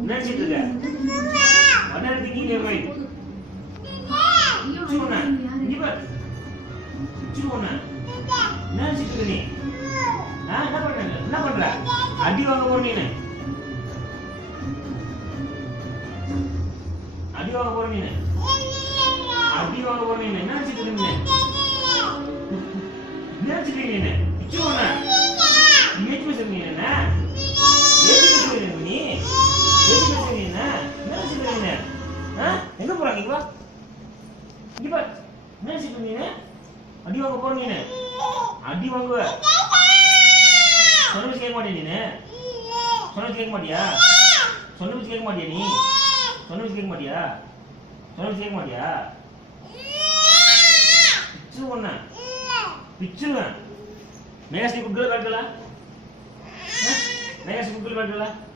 நினைச்சிட்டு இருக்க மன்னருக்கு கீழே போய் நினைச்சிட்டு நீ என்ன பண்ற அடி வாங்க போற நீ அடி வாங்க போற நீ அடி வாங்க போற நீ நினைச்சிட்டு இருக்க நினைச்சிட்டு நீ பிச்சு போன ஏச்சு பேசுறீங்க என்ன எங்க போறாங்க இங்க வா இங்க பாரு என்ன செய்ய நீ அடி வாங்க போற நீ அடி வாங்குவ சொன்னது கேட்க மாட்டியா நீ சொன்னது கேட்க மாட்டியா சொன்னது கேட்க மாட்டியா நீ சொன்னது கேட்க மாட்டியா சொன்னது கேட்க மாட்டியா பிச்சு ஒண்ணு பிச்சுவேன் மேகாசி குக்கர் காட்டல மேகாசி குக்கர் காட்டல